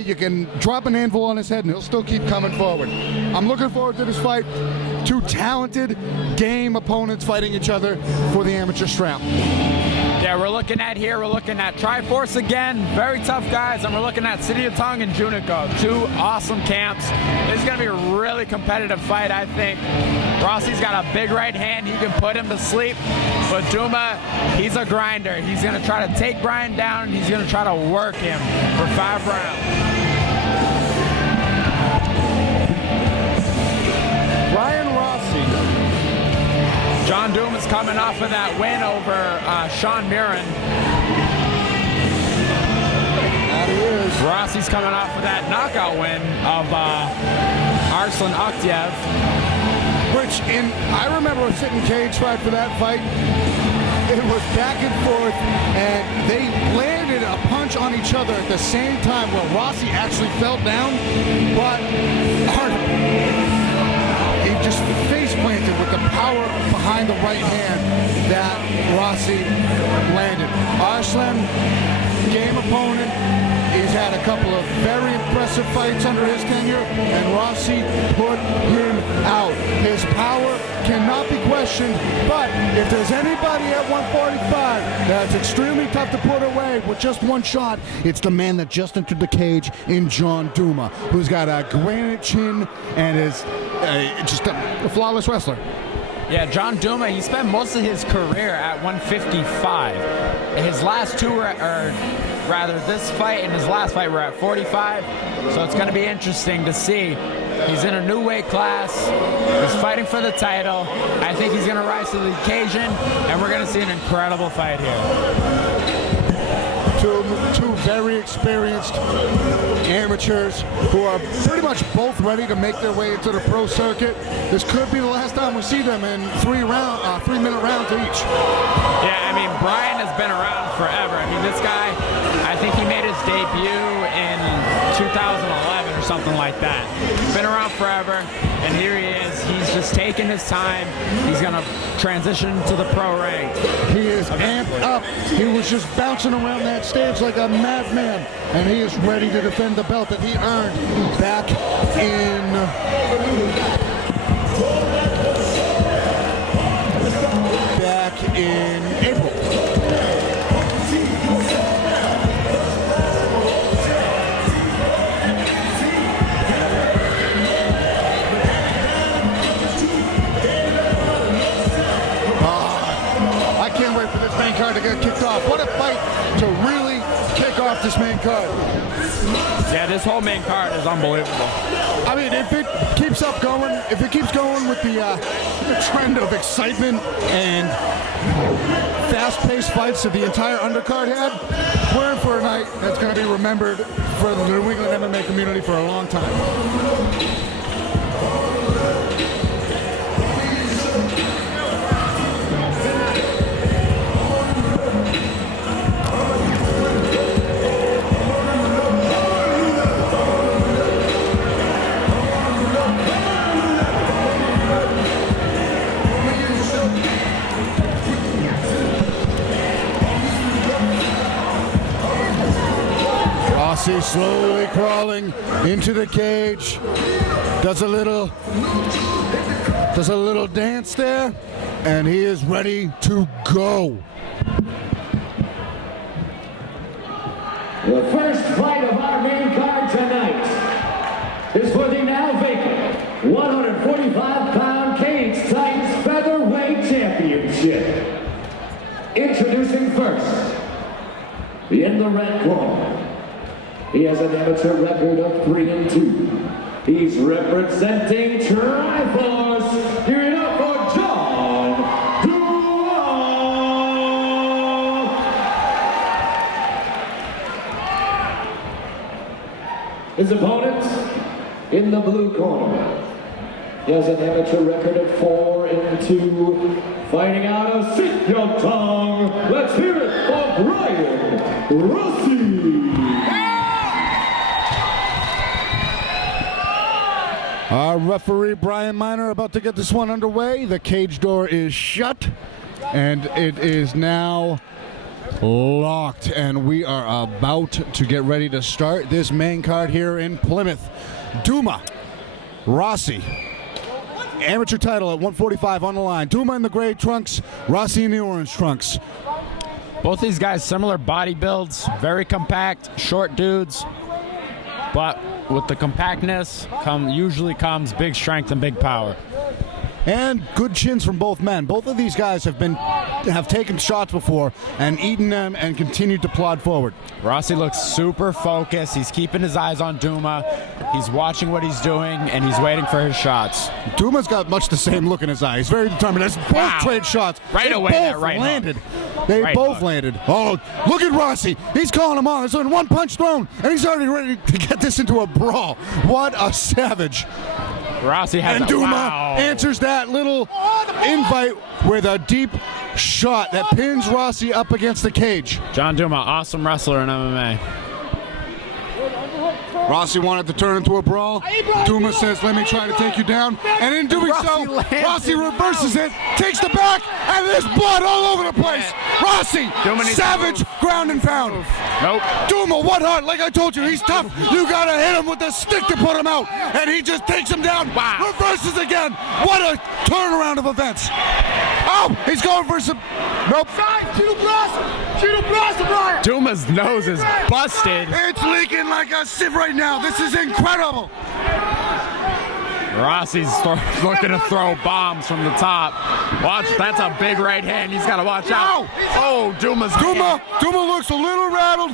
You can drop an anvil on his head and he'll still keep coming forward. I'm looking forward to this fight. Two talented, game opponents fighting each other for the amateur strap. Yeah, we're looking at Triforce again, very tough guys, and we're looking at City of Tongue and Junico, two awesome camps. This is going to be a really competitive fight, I think. Rossi's got a big right hand, he can put him to sleep, but Douma, he's a grinder. He's going to try to take Bryan down, and he's going to try to work him for 5 rounds. Bryan Rossi. John Douma's coming off of that win over Sean Mirren. That he is. Rossi's coming off of that knockout win of Arslan Aktiev. I remember sitting cage fight for that fight. It was back and forth, and they landed a punch on each other at the same time where Rossi actually fell down, but he just face planted with the power behind the right hand that Rossi landed. Arslan, game opponent. He's had a couple of very impressive fights under his tenure, and Rossi put him out. His power cannot be questioned, but if there's anybody at 145 that's extremely tough to put away with just one shot, it's the man that just entered the cage in John Douma, who's got a granite chin and is just a flawless wrestler. Yeah, John Douma, he spent most of his career at 155. His last two this fight and his last fight were at 45, so it's going to be interesting to see. He's in a new weight class. He's fighting for the title. I think he's going to rise to the occasion, and we're going to see an incredible fight here. Two very experienced amateurs who are pretty much both ready to make their way into the pro circuit. This could be the last time we see them in 3-minute rounds each. Yeah, I mean, Bryan has been around forever. I mean, this guy, I think he made his debut in 2011 or something like that. Been around forever, and here he is. He's just taking his time. He's going to transition to the pro rank. He is amped up. He was just bouncing around that stage like a madman, and he is ready to defend the belt that he earned back in April. I can't wait for this main card to get kicked off. What a fight to really kick off this main card. Yeah, this whole main card is unbelievable. I mean, if it keeps going with the trend of excitement and fast-paced fights that the entire undercard had, we're in for a night that's going to be remembered for the New England MMA community for a long time. Rossi slowly crawling into the cage, does a little dance there, and he is ready to go. The first fight of our main card tonight is for the now vacant 145-pound Cage Titans Featherweight Championship. Introducing first, in the red corner. He has an amateur record of 3-2. He's representing Triforce. Give it up for John Douma. His opponent in the blue corner. He has an amateur record of 4-2. Fighting out of City of Tongue. Let's hear it for Bryan Rossi. Our referee, Brian Miner, about to get this one underway. The cage door is shut, and it is now Locked, and we are about to get ready to start this main card here in Plymouth. Douma, Rossi, amateur title at 145 on the line. Douma in the gray trunks, Rossi in the orange trunks. Both these guys similar body builds, very compact, short dudes, but with the compactness usually comes big strength and big power. And good chins from both men. Both of these guys have taken shots before and eaten them and continued to plod forward. Rossi looks super focused. He's keeping his eyes on Douma. He's watching what he's doing, and he's waiting for his shots. Douma's got much the same look in his eye. He's very determined. As both trade shots. Right away, that right landed. hook. They Right both hook. landed. Oh, look at Rossi. He's calling him on. There's only one punch thrown, and he's already ready to get this into a brawl. What a savage. Rossi has And Douma answers that little invite with a deep shot that pins Rossi up against the cage. John Douma, awesome wrestler in MMA. Rossi wanted to turn into a brawl. Douma says, let me try to take you down. And in doing so, Rossi reverses it, takes the back, and there's blood all over the place. Rossi, savage ground and pound. Nope. Douma, what heart? Like I told you, he's tough. You gotta hit him with a stick to put him out. And he just takes him down. Wow. Reverses again. What a turnaround of events. Oh, he's going for some. Nope. Douma's nose is busted. It's leaking like a sieve right now. This is incredible. Rossi's looking to throw bombs from the top. Watch, that's a big right hand. He's got to watch out. Oh, Douma's Douma looks a little rattled.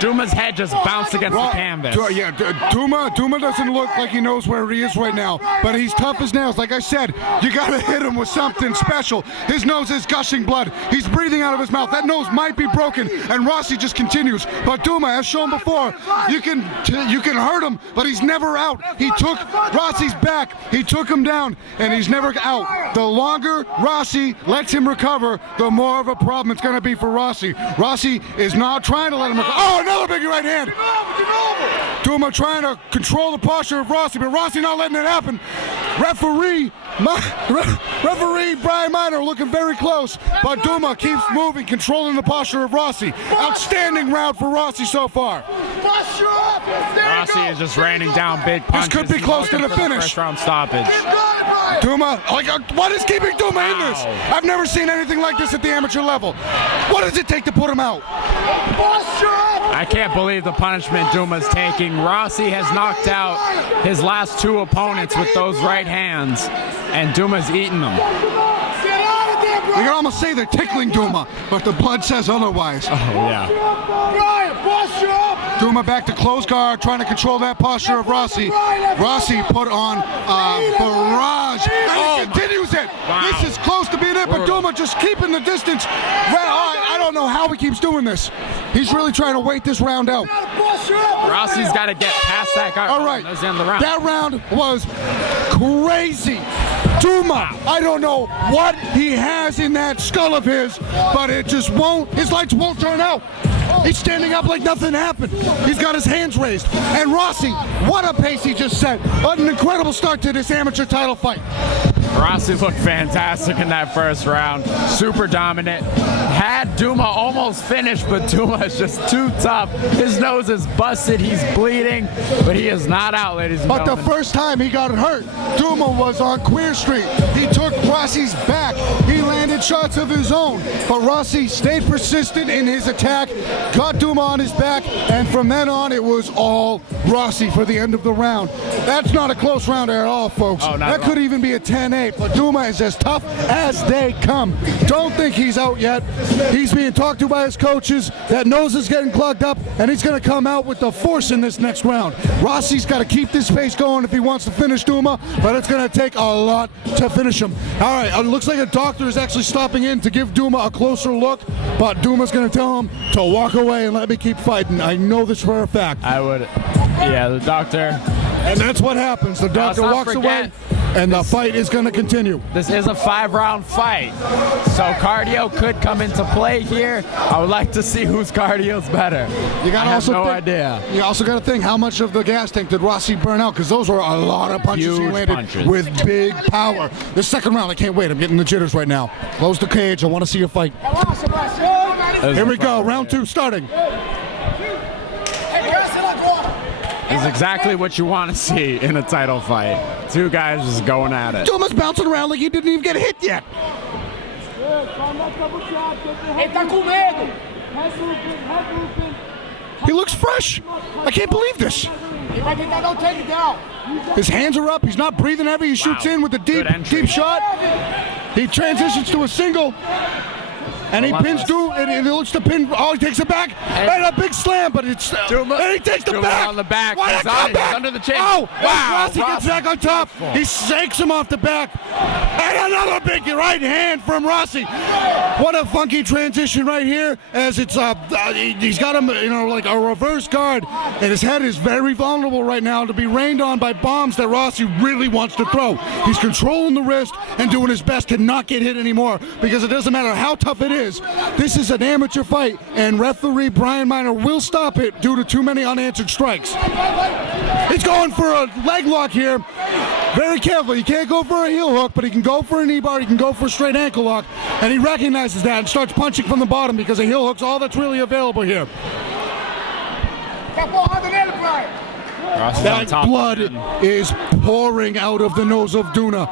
Douma's head just bounced against the canvas. Douma doesn't look like he knows where he is right now, but he's tough as nails. Like I said, you got to hit him with something special. His nose is gushing blood. He's breathing out of his mouth. That nose might be broken, and Rossi just continues. But Douma, as shown before, you can hurt him, but he's never out. He took Rossi's back. He took him down, and he's never out. The longer Rossi lets him recover, the more of a problem it's going to be for Rossi. Rossi is not trying to let him recover. Oh, another big right hand. Douma trying to control the posture of Rossi, but Rossi not letting it happen. Referee Bryan Minor looking very close, but Douma keeps moving, controlling the posture of Rossi. Outstanding round for Rossi so far. Rossi is just raining down big punches. This could be close to the finish. First round stoppage. Douma, what is keeping Douma in this? I've never seen anything like this at the amateur level. What does it take to put him out? I can't believe the punishment Douma's taking. Rossi has knocked out his last two opponents with those right hands, and Douma's eating them. You can almost say they're tickling Douma, but the blood says otherwise. Oh, yeah. Douma back to close guard, trying to control that posture of Rossi. Rossi put on a barrage, and he continues it. Wow. This is close to being it, but Douma just keeping the distance. I don't know how he keeps doing this. He's really trying to wait this round out. Rossi's got to get past that guy. All right, That's the end of the round. that round was crazy. Douma, I don't know what he has in that skull of his, but it just won't, his lights won't turn out. He's standing up like nothing happened. He's got his hands raised. And Rossi, what a pace he just set. What an incredible start to this amateur title fight. Rossi looked fantastic in that first round. Super dominant. Had Douma almost finished, but Douma is just too tough. His nose is busted. He's bleeding, but he is not out, ladies and But gentlemen. the first time he got hurt, Douma was on Queer Street. He took Rossi's back. He landed shots of his own, but Rossi stayed persistent in his attack, got Douma on his back, and from then on, it was all Rossi for the end of the round. That's not a close round at all, folks. Oh, that could even be a 10-8, but Douma is as tough as they come. Don't think he's out yet. He's being talked to by his coaches. That nose is getting clogged up, and he's going to come out with the force in this next round. Rossi's got to keep this pace going if he wants to finish Douma, but it's going to take a lot to finish him. All right, it looks like a doctor is actually stopping in to give Douma a closer look, but Douma's going to tell him to walk away and let me keep fighting. I know this for a fact. I would, yeah, the doctor. And that's what happens. The doctor walks away. And the fight is going to continue. This is a 5-round fight, so cardio could come into play here. I would like to see whose cardio's better. You got I also have no think, idea. You also got to think how much of the gas tank did Rossi burn out, because those were a lot of punches he Huge landed punches. with big power. The second round, I can't wait. I'm getting the jitters right now. Close the cage. I want to see a fight. Here we go. Round 2 starting. This is exactly what you want to see in a title fight. Two guys just going at it. Duma's bouncing around like he didn't even get hit yet. He looks fresh. I can't believe this. His hands are up. He's not breathing heavy. He shoots in with a deep shot. He transitions to a single. And he pins Douma, and he looks to pin. Oh, he takes it back. And a big slam, but it's Douma. And he takes the Douma back. on the back. What a He's on it. comeback. He's under the chin. Oh, wow. Rossi gets back on top. He shakes him off the back. And another big right hand from Rossi. What a funky transition right here, as it's he's got him, like a reverse guard, and his head is very vulnerable right now to be rained on by bombs that Rossi really wants to throw. He's controlling the wrist and doing his best to not get hit anymore, because it doesn't matter how tough it is. This is an amateur fight, and referee Bryan Miner will stop it due to too many unanswered strikes. He's going for a leg lock here. Very careful. He can't go for a heel hook, but he can go for a knee bar. He can go for a straight ankle lock, and he recognizes that and starts punching from the bottom, because a heel hook's all that's really available here. That blood is pouring out of the nose of Douma.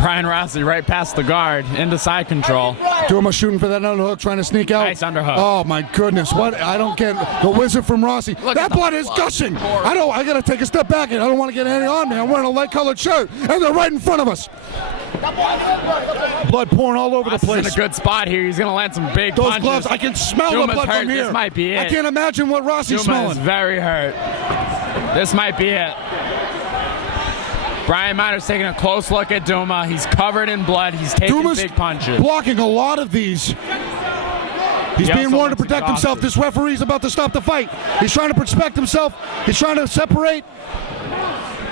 Bryan Rossi right past the guard into side control. Douma shooting for that underhook, trying to sneak out. Nice underhook. Oh my goodness! What? I don't get the wizard from Rossi. That blood is gushing. I gotta take a step back, and I don't want to get any on me. I'm wearing a light-colored shirt, and they're right in front of us. Blood pouring all over the place. He's in a good spot here. He's gonna land some big Those punches. gloves, I can smell Douma's the blood hurt. from here. This might be it. I can't imagine what Rossi's Douma smelling. is very hurt. This might be it. Bryan Miner's taking a close look at Douma. He's covered in blood. He's taking Douma's big punches. blocking a lot of these. He's being warned to protect himself. This referee's about to stop the fight. He's trying to protect himself. He's trying to separate.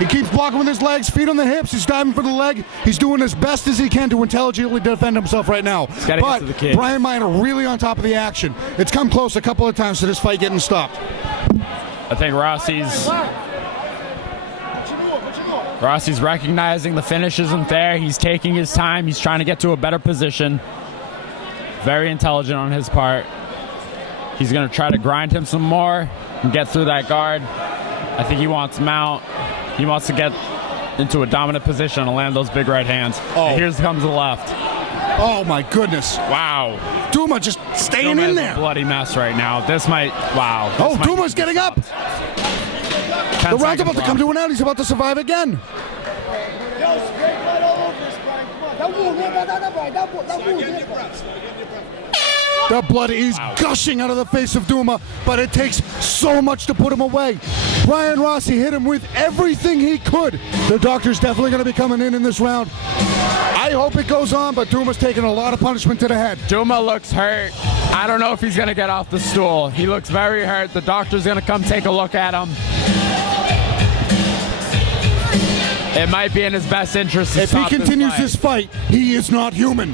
He keeps blocking with his legs, feet on the hips. He's diving for the leg. He's doing as best as he can to intelligently defend himself right now. But Bryan Miner really on top of the action. It's come close a couple of times to this fight getting stopped. I think Rossi's recognizing the finish isn't there. He's taking his time. He's trying to get to a better position. Very intelligent on his part. He's going to try to grind him some more and get through that guard. I think he wants him out. He wants to get into a dominant position and land those big right hands. Oh. And here comes the left. Oh my goodness. Wow. Douma just staying Douma in is there. a bloody mess right now. This might, wow. Oh, Douma's getting up. The round's about to come to an end. He's about to survive again. The blood is gushing out of the face of Douma, but it takes so much to put him away. Bryan Rossi hit him with everything he could. The doctor's definitely going to be coming in this round. I hope it goes on, but Douma's taking a lot of punishment to the head. Douma looks hurt. I don't know if he's going to get off the stool. He looks very hurt. The doctor's going to come take a look at him. It might be in his best interest to If he stop continues this fight, he is not human.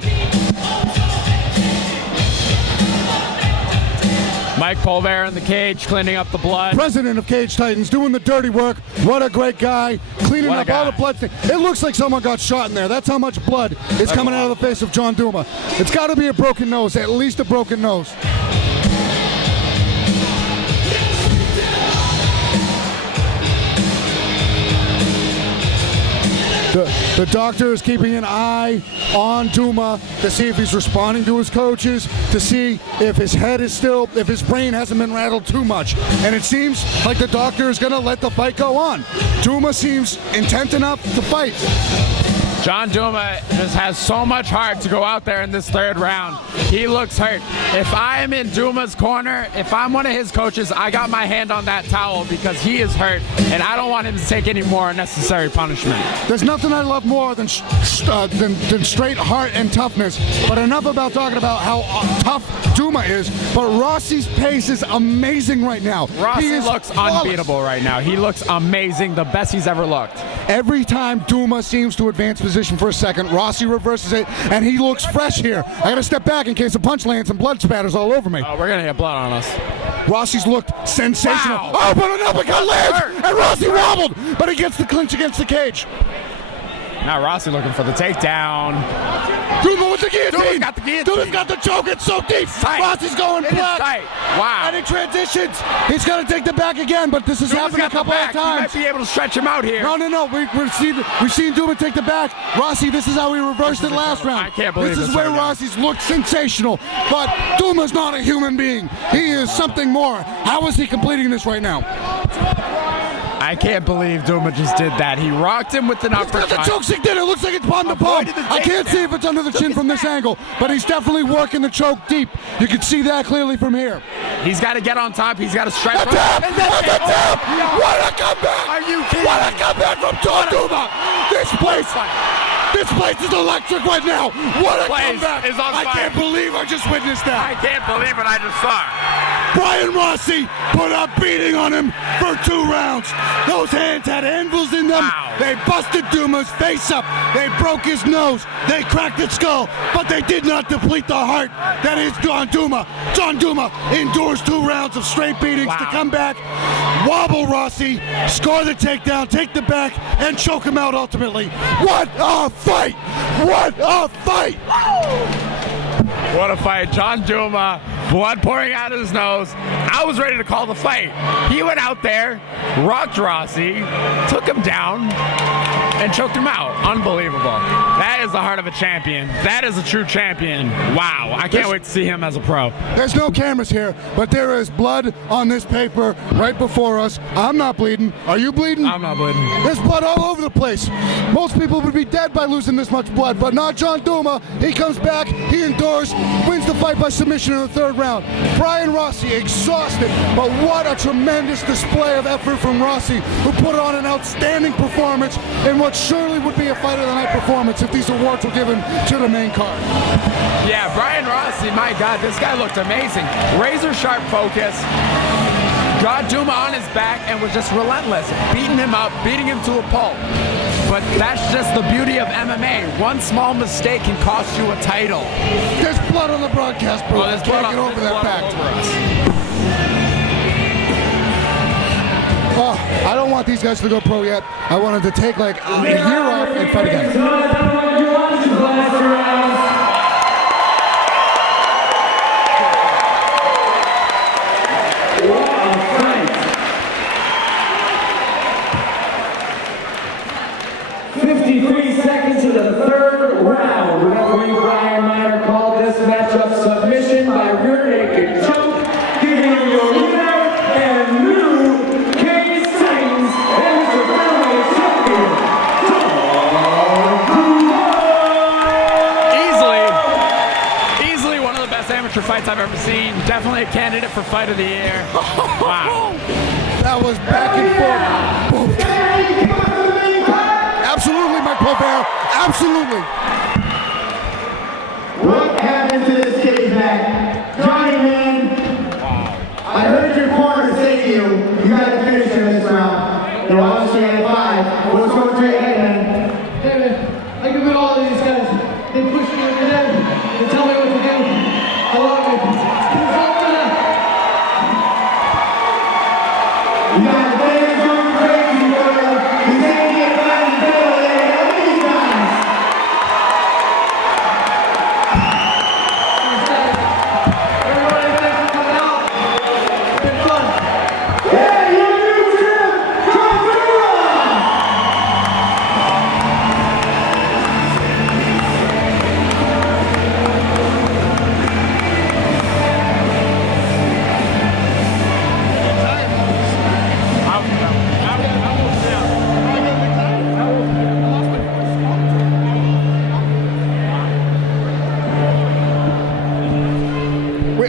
Mike Polvera in the cage, cleaning up the blood. President of Cage Titans, doing the dirty work. What a great guy. Cleaning up all the blood. It looks like someone got shot in there. That's how much blood is coming out of the face of John Douma. It's got to be a broken nose, at least a broken nose. The doctor is keeping an eye on Douma to see if he's responding to his coaches, to see if his head is still, if his brain hasn't been rattled too much. And it seems like the doctor is going to let the fight go on. Douma seems intent enough to fight. John Douma just has so much heart to go out there in this third round. He looks hurt. If I am in Douma's corner, if I'm one of his coaches, I got my hand on that towel because he is hurt, and I don't want him to take any more unnecessary punishment. There's nothing I love more than straight heart and toughness. But enough about talking about how tough Douma is. But Rossi's pace is amazing right now. Rossi looks unbeatable right now. He looks amazing, the best he's ever looked. Every time Douma seems to advance position for a second, Rossi reverses it, and he looks fresh here. I gotta step back in case a punch lands and blood spatters all over me. Oh, we're gonna get blood on us. Rossi's looked sensational. Wow. Oh, but an uppercut lands, and Rossi wobbled, but he gets the clinch against the cage. Now Rossi looking for the takedown. Douma with the guillotine. Douma's got the guillotine. Douma's got the choke. It's so deep. Tight. Rossi's going It is black. tight. Wow. And he transitions. He's going to take the back again, but this has Douma's happened a got the couple of back. He times. might be able to stretch him out here. No. We've seen Douma take the back. Rossi, this is how he reversed it last round. I can't believe this is where right now. Rossi's looked sensational. But Douma's not a human being. He is something more. How is he completing this right now? I can't believe Douma just did that. He rocked him with an uppercut. The choke stick did. It looks like it's palm to palm. I can't see if it's under the chin from this angle, but he's definitely working the choke deep. You can see that clearly from here. He's got to get on top. He's got to stretch. A tap! A tap! What a comeback! Are you kidding? What a comeback from John Douma! This place is electric right now. What a comeback! Is on fire. I can't believe I just witnessed that. I can't believe what I just saw. Bryan Rossi put a beating on him for 2 rounds. Those hands had anvils in them. Wow. They busted Douma's face up. They broke his nose. They cracked his skull. But they did not deplete the heart that is John Douma. John Douma endures 2 rounds of straight beatings to come back, wobble Rossi, score the takedown, take the back, and choke him out ultimately. What a fight! What a fight! What a fight. John Douma, blood pouring out of his nose. I was ready to call the fight. He went out there, rocked Rossi, took him down, and choked him out. Unbelievable. That is the heart of a champion. That is a true champion. Wow. I can't wait to see him as a pro. There's no cameras here, but there is blood on this paper right before us. I'm not bleeding. Are you bleeding? I'm not bleeding. There's blood all over the place. Most people would be dead by losing this much blood, but not John Douma. He comes back, he endures, wins the fight by submission in the 3rd round. Bryan Rossi exhausted, but what a tremendous display of effort from Rossi, who put on an outstanding performance in what surely would be a fight of the night performance if these awards were given to the main card. Yeah, Bryan Rossi, my God, this guy looked amazing. Razor sharp focus. Got Douma on his back and was just relentless, beating him up, beating him to a pulp. But that's just the beauty of MMA. One small mistake can cost you a title. There's blood on the broadcast, bro. There's blood Can't get over that fact. Oh, I don't want these guys to go pro yet. I wanted to take like a year off and fight again. Submission by rear naked choke, giving you your winner and new Cage Titans and Mr. Featherweight champion, Easily one of the best amateur fights I've ever seen. Definitely a candidate for fight of the year. Wow. That was back and forth. Absolutely, Mike Colbert. Absolutely. What happened to this cage match? Johnny, man, I heard your corner say to you, you got to finish in this round. You're obviously at 5. What's going through your head, man? Hey, man, I give it all to these guys. They push me every day. They tell me what to do. I love it. You got the fans going crazy, brother. You can't get by the middle there many times.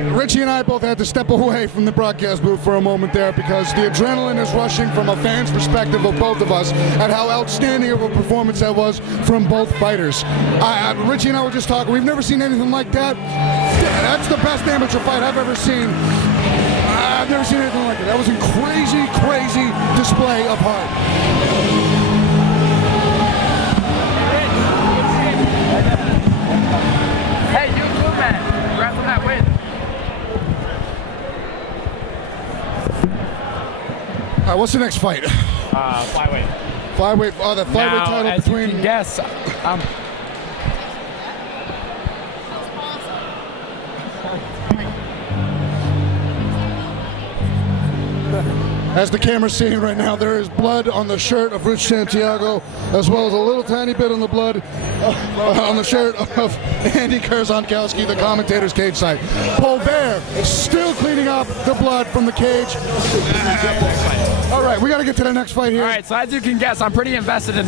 Richie and I both had to step away from the broadcast booth for a moment there because the adrenaline is rushing from a fan's perspective of both of us and how outstanding of a performance that was from both fighters. Richie and I were just talking. We've never seen anything like that. That's the best amateur fight I've ever seen. I've never seen anything like it. That was a crazy, crazy display of heart. Hey, you too, man. Congrats on that win. All right, what's the next fight? Flyweight. Flyweight. Oh, the flyweight title as between. you can guess, As the camera's seeing right now, there is blood on the shirt of Rich Santiago, as well as a little tiny bit on the blood on the shirt of Andy Kurzankowski, the commentator's cage side. Polbert still cleaning up the blood from the cage. All right, we got to get to the next fight here. all right, so as you can guess, I'm pretty invested in